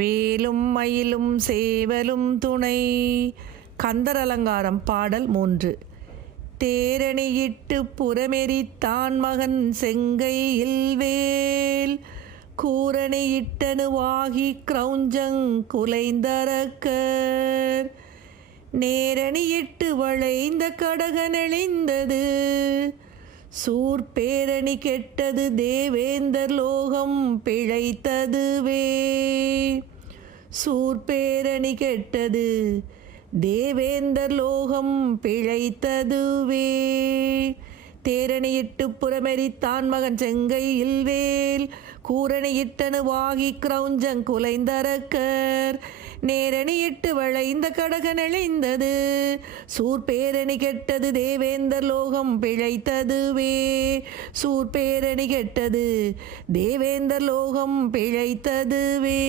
வேலும் மயிலும் சேவலும் துணை. கந்தர் அலங்காரம் பாடல் 3. தேரணியிட்டு புறமெரித்தான் மகன் செங்கையில் வேல், கூரணியிட்டனுவாகி கிரௌஞ்சங் குலைந்தரக்கர். நேரணியிட்டு வளைந்த கடகனெளிந்தது, சூர்பேரணி கெட்டது தேவேந்தர் லோகம் பிழைத்ததுவே. சூர்பேரணி கெட்டது தேவேந்தர் லோகம் பிழைத்ததுவே. தேரணியிட்டு புறமெரித்தான் மகன் செங்கையில் வேல், கூரணியிட்டனுவாகி கிரௌஞ்சங் குலைந்தரக்கர். நேரணியிட்டு வளைந்த கடகனெளிந்தது, சூர்பேரணி கெட்டது தேவேந்தர் லோகம் பிழைத்ததுவே. சூர்பேரணி கெட்டது தேவேந்தர் லோகம் பிழைத்ததுவே.